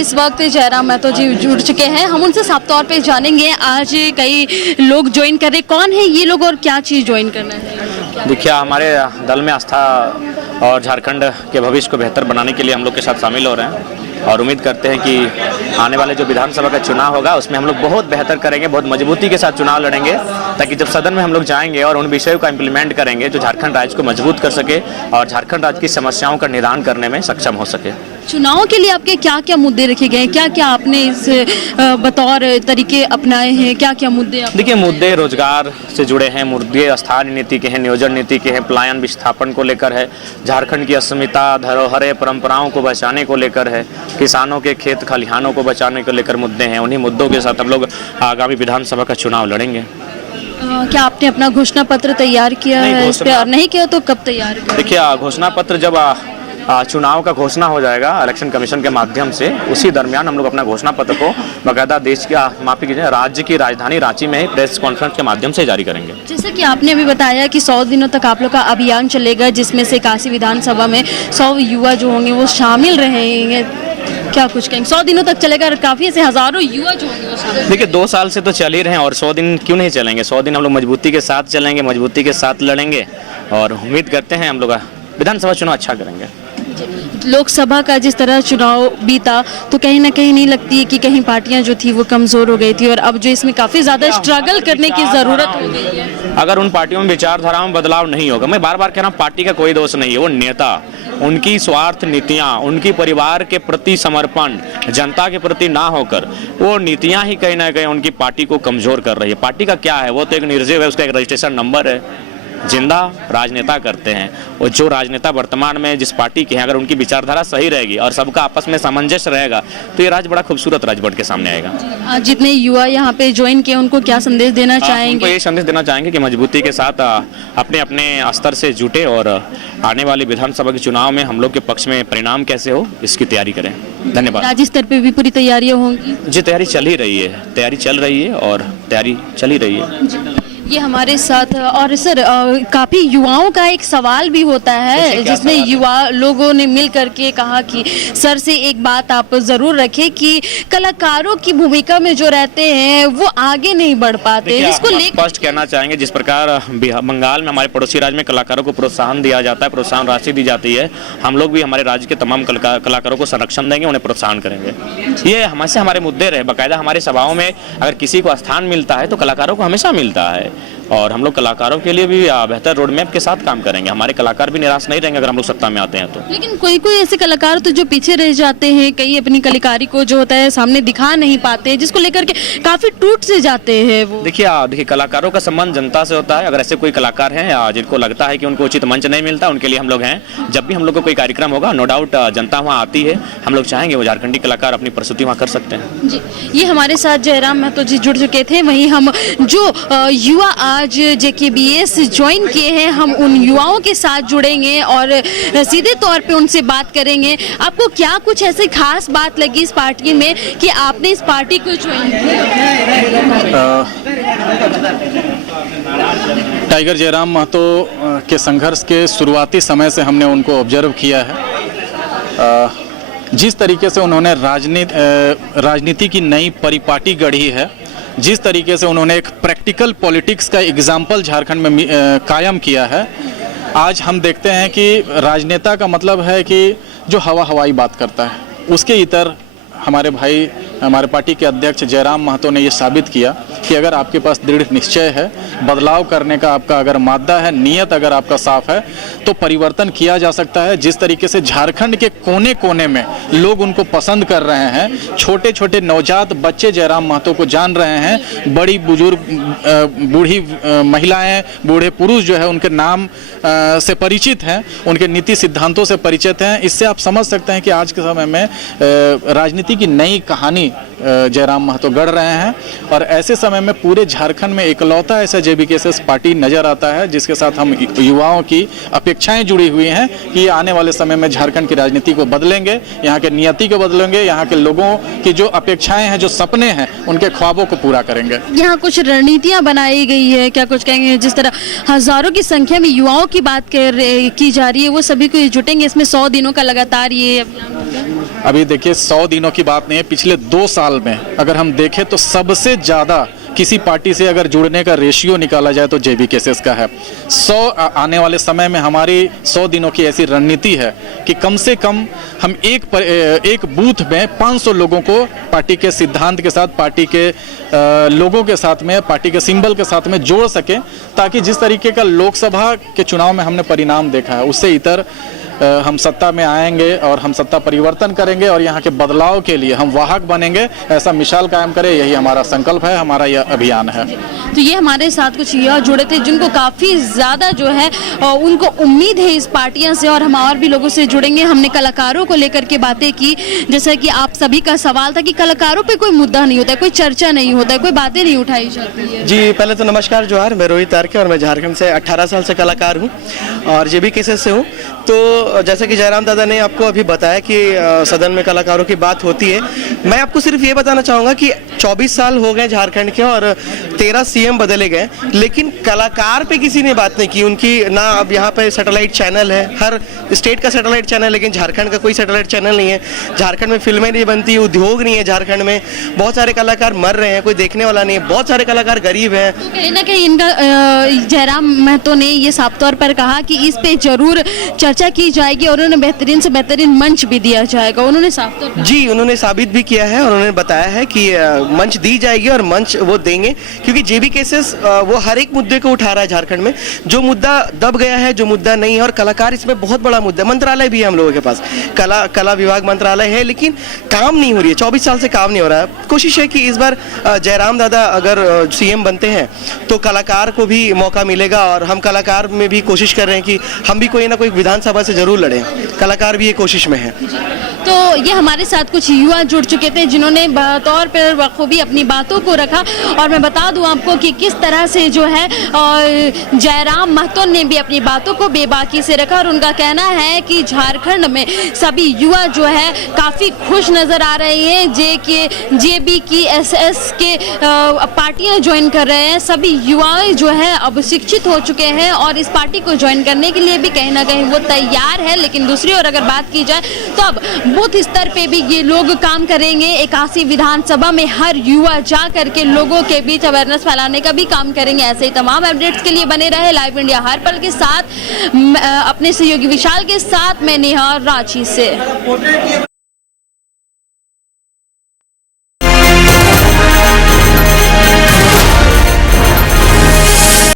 इस वक्त जयराम महतो जी जुड़ चुके हैं, हम उनसे साफ तौर पे जानेंगे। आज कई लोग ज्वाइन कर रहे, कौन है ये लोग और क्या चीज़ ज्वाइन करना है? देखिए, हमारे दल में आस्था और झारखंड के भविष्य को बेहतर बनाने के लिए हम लोग के साथ शामिल हो रहे हैं और उम्मीद करते हैं कि आने वाले जो विधानसभा का चुनाव होगा उसमें हम लोग बहुत बेहतर करेंगे, बहुत मजबूती के साथ चुनाव लड़ेंगे, ताकि जब सदन में हम लोग जाएंगे और उन विषयों का इम्प्लीमेंट करेंगे जो झारखंड राज्य को मजबूत कर सके और झारखंड राज्य की समस्याओं का निदान करने में सक्षम हो सके। चुनाव के लिए आपके क्या क्या मुद्दे रखे गए हैं, क्या क्या आपने इस बतौर तरीके अपनाए हैं, क्या क्या मुद्दे? देखिए, मुद्दे रोजगार से जुड़े हैं, मुद्दे स्थानीय नीति के हैं, नियोजन नीति के हैं, पलायन विस्थापन को लेकर है, झारखंड की अस्मिता, धरोहरें, परंपराओं को बचाने को लेकर है, किसानों के खेत खलिहानों को बचाने को लेकर मुद्दे हैं। उन्हीं मुद्दों के साथ हम लोग आगामी विधानसभा का चुनाव लड़ेंगे। क्या आपने अपना घोषणा पत्र तैयार किया है इस पे, और नहीं किया तो कब तैयार करेंगे? देखिए, घोषणा पत्र जब चुनाव का घोषणा हो जाएगा इलेक्शन कमीशन के माध्यम से, उसी दरमियान हम लोग अपना घोषणा पत्र को बाकायदा देश की माफी कीजिए राज्य की राजधानी रांची में ही प्रेस कॉन्फ्रेंस के माध्यम से जारी करेंगे। जैसे कि आपने अभी बताया कि 100 दिनों तक आप लोग का अभियान चलेगा, जिसमें से काशी विधानसभा में 100 युवा जो होंगे वो शामिल रहेंगे, क्या कुछ कहेंगे? 100 दिनों तक चलेगा और काफी ऐसे हजारों युवा जो होंगे वो शामिल। देखिए, 2 साल से तो चल ही रहे हैं और 100 दिन क्यों नहीं चलेंगे? 100 दिन हम लोग मजबूती के साथ चलेंगे, मजबूती के साथ लड़ेंगे और उम्मीद करते हैं हम लोग विधानसभा चुनाव अच्छा करेंगे। लोकसभा का जिस तरह चुनाव बीता तो कहीं ना कहीं नहीं लगती है कि कहीं पार्टियां जो थी वो कमजोर हो गई थी, और अब जो इसमें काफी ज्यादा स्ट्रगल करने की जरूरत हो गई है? अगर उन पार्टियों में विचारधारा में बदलाव नहीं होगा, मैं बार बार कह रहा हूँ, पार्टी का कोई दोष नहीं है, वो नेता, उनकी स्वार्थ नीतियाँ, उनकी परिवार के प्रति समर्पण, जनता के प्रति ना होकर वो नीतियाँ ही कहीं ना कहीं उनकी पार्टी को कमजोर कर रही है। पार्टी का क्या है? वो तो एक निर्जीव है, उसका एक रजिस्ट्रेशन नंबर है। जिंदा राजनेता करते हैं, और जो राजनेता वर्तमान में जिस पार्टी के हैं, अगर उनकी विचारधारा सही रहेगी और सबका आपस में सामंजस्य रहेगा तो ये राज्य बड़ा खूबसूरत राज्य बन के सामने आएगा। आज जितने युवा यहाँ पे ज्वाइन किए उनको क्या संदेश देना चाहेंगे? उनको ये संदेश देना चाहेंगे कि मजबूती के साथ अपने अपने स्तर से जुटे और आने वाले विधानसभा के चुनाव में हम लोग के पक्ष में परिणाम कैसे हो इसकी तैयारी करें। धन्यवाद। राज्य स्तर पे भी पूरी तैयारियां होंगी? जी, तैयारी चल ही रही है, तैयारी चल रही है और तैयारी चल ही रही है। ये हमारे साथ, और सर काफ़ी युवाओं का एक सवाल भी होता है, जिसमें युवा लोगों ने मिल करके कहा कि सर से एक बात आप ज़रूर रखें कि कलाकारों की भूमिका में जो रहते हैं वो आगे नहीं बढ़ पाते, इसको लेकर स्पष्ट कहना चाहेंगे। जिस प्रकार बंगाल में हमारे पड़ोसी राज्य में कलाकारों को प्रोत्साहन दिया जाता है, प्रोत्साहन राशि दी जाती है, हम लोग भी हमारे राज्य के तमाम कलाकारों को संरक्षण देंगे, उन्हें प्रोत्साहन करेंगे। ये हमेशा हमारे मुद्दे रहे, बाकायदा हमारी सभाओं में अगर किसी को स्थान मिलता है तो कलाकारों को हमेशा मिलता है, और हम लोग कलाकारों के लिए भी बेहतर रोड मैप के साथ काम करेंगे। हमारे कलाकार भी निराश नहीं रहेंगे अगर हम लोग सत्ता में आते हैं तो। लेकिन कोई कोई ऐसे कलाकार तो जो पीछे रह जाते हैं, कई अपनी कलाकारी को जो होता है सामने दिखा नहीं पाते, जिसको लेकर के काफी टूट से जाते हैं वो। देखिए, कलाकारों का संबंध जनता से होता है। अगर ऐसे कोई कलाकार हैं जिनको लगता है कि उनको उचित मंच नहीं मिलता, उनके लिए हम लोग हैं। जब भी हम लोग को कोई कार्यक्रम होगा, नो डाउट जनता वहाँ आती है, हम लोग चाहेंगे वो झारखंडी कलाकार अपनी प्रस्तुति वहाँ कर सकते हैं। जी, ये हमारे साथ जयराम महतो जी जुड़ चुके थे। वहीं हम जो युवा आज JKBS ज्वाइन किए हैं, हम उन युवाओं के साथ जुड़ेंगे और सीधे तौर पे उनसे बात करेंगे। आपको क्या कुछ ऐसी खास बात लगी इस पार्टी में कि आपने इस पार्टी को ज्वाइन किया? टाइगर जयराम महतो के संघर्ष के शुरुआती समय से हमने उनको ऑब्जर्व किया है। जिस तरीके से उन्होंने राजनीति की नई परिपाटी गढ़ी है, जिस तरीके से उन्होंने एक प्रैक्टिकल पॉलिटिक्स का एग्जाम्पल झारखंड में कायम किया है, आज हम देखते हैं कि राजनेता का मतलब है कि जो हवाई बात करता है, उसके इतर हमारे भाई, हमारे पार्टी के अध्यक्ष जयराम महतो ने ये साबित किया कि अगर आपके पास दृढ़ निश्चय है, बदलाव करने का आपका अगर मादा है, नियत अगर आपका साफ है, तो परिवर्तन किया जा सकता है। जिस तरीके से झारखंड के कोने कोने में लोग उनको पसंद कर रहे हैं, छोटे छोटे नवजात बच्चे जयराम महतो को जान रहे हैं, बड़ी बुजुर्ग बूढ़ी महिलाएं, बूढ़े पुरुष जो है उनके नाम से परिचित हैं, उनके नीति सिद्धांतों से परिचित हैं। इससे आप समझ सकते हैं कि आज के समय में राजनीति की नई कहानी जयराम महतो गढ़ रहे हैं, और ऐसे समय में पूरे झारखंड में इकलौता ऐसा JBKS पार्टी नजर आता है जिसके साथ हम युवाओं की अपेक्षाएं जुड़ी हुई हैं कि आने वाले समय में झारखंड की राजनीति को बदलेंगे, यहाँ के नियति को बदलेंगे, यहाँ के लोगों की जो अपेक्षाएं हैं, जो सपने हैं, उनके ख्वाबों को पूरा करेंगे। यहाँ कुछ रणनीतियाँ बनाई गई है, क्या कुछ कहेंगे? जिस तरह हजारों की संख्या में युवाओं की बात की जा रही है, वो सभी को जुटेंगे इसमें 100 दिनों का लगातार ये अभी देखिए 100 दिनों की बात नहीं है, पिछले 2 साल में अगर हम देखें तो सबसे ज़्यादा किसी पार्टी से अगर जुड़ने का रेशियो निकाला जाए तो JB-KCS का है। 100 आने वाले समय में हमारी 100 दिनों की ऐसी रणनीति है कि कम से कम हम एक बूथ में 500 लोगों को पार्टी के सिद्धांत के साथ, पार्टी के लोगों के साथ में, पार्टी के सिंबल के साथ में जोड़ सकें, ताकि जिस तरीके का लोकसभा के चुनाव में हमने परिणाम देखा है उससे इतर हम सत्ता में आएंगे और हम सत्ता परिवर्तन करेंगे और यहाँ के बदलाव के लिए हम वाहक बनेंगे, ऐसा मिसाल कायम करें, यही हमारा संकल्प है, हमारा यह अभियान है। तो ये हमारे साथ कुछ युवा जुड़े थे जिनको काफ़ी ज़्यादा जो है उनको उम्मीद है इस पार्टियों से, और हम और भी लोगों से जुड़ेंगे। हमने कलाकारों को लेकर के बातें की, जैसा कि आप सभी का सवाल था कि कलाकारों पे कोई मुद्दा नहीं होता है, कोई चर्चा नहीं होता है, कोई बातें नहीं उठाई जाती है। जी पहले तो नमस्कार जोहार, मैं रोहित तारके और मैं झारखंड से 18 साल से कलाकार हूँ और JB-KCS से हूँ। तो जैसे कि जयराम दादा ने आपको अभी बताया कि सदन में कलाकारों की बात होती है, मैं आपको सिर्फ ये बताना चाहूँगा कि 24 साल हो गए झारखंड के और 13 CM बदले गए, लेकिन कलाकार पे किसी ने बात नहीं की। उनकी ना अब यहाँ पे सैटेलाइट चैनल है, हर स्टेट का सैटेलाइट चैनल, लेकिन झारखंड का कोई सैटेलाइट चैनल नहीं है। झारखंड में फिल्में नहीं बनती, उद्योग नहीं है झारखंड में, बहुत सारे कलाकार मर रहे हैं, कोई देखने वाला नहीं है, बहुत सारे कलाकार गरीब हैं। तो कहीं ना कहीं इनका जयराम महतो ने ये साफ तौर पर कहा कि इस पे जरूर चर्चा की जाएगी और उन्हें बेहतरीन से बेहतरीन मंच भी दिया जाएगा। उन्होंने साफ तौर पर जी उन्होंने साबित भी किया है और उन्होंने बताया है कि मंच दी जाएगी और मंच वो देंगे, क्योंकि JB-KCS वो हर एक मुद्दे को उठा रहा है झारखंड में। जो मुद्दा दब गया है, जो मुद्दा नहीं है, और कलाकार इसमें बहुत बड़ा मुद्दा है। मंत्रालय भी है हम लोगों के पास, कला विभाग मंत्रालय है, लेकिन काम नहीं हो रही है, 24 साल से काम नहीं हो रहा है। कोशिश है कि इस बार जयराम दादा अगर CM बनते हैं तो कलाकार को भी मौका मिलेगा, और हम कलाकार में भी कोशिश कर रहे हैं कि हम भी कोई ना कोई विधानसभा से जरूर लड़ें, कलाकार भी ये कोशिश में है। तो ये हमारे साथ कुछ युवा जुड़ चुके थे जिन्होंने बतौर पर बखूबी अपनी बातों को रखा, और मैं बता दूं आपको कि किस तरह से जो है जयराम महतो ने भी अपनी बातों को बेबाकी से रखा, और उनका कहना है कि झारखंड में सभी युवा जो है काफ़ी खुश नज़र आ रहे हैं। JB-KCS के पार्टियां ज्वाइन कर रहे हैं, सभी युवा जो है अब शिक्षित हो चुके हैं और इस पार्टी को ज्वाइन करने के लिए भी कहीं ना कहीं वो तैयार है। लेकिन दूसरी ओर अगर बात की जाए तो अब बूथ स्तर पे भी ये लोग काम करेंगे। 81 विधानसभा में हर युवा जा करके लोगों के बीच अवेयरनेस फैलाने का भी काम करेंगे। ऐसे ही तमाम अपडेट्स के लिए बने रहे लाइव इंडिया हर पल के साथ, अपने सहयोगी विशाल के साथ मैं नेहा रांची से।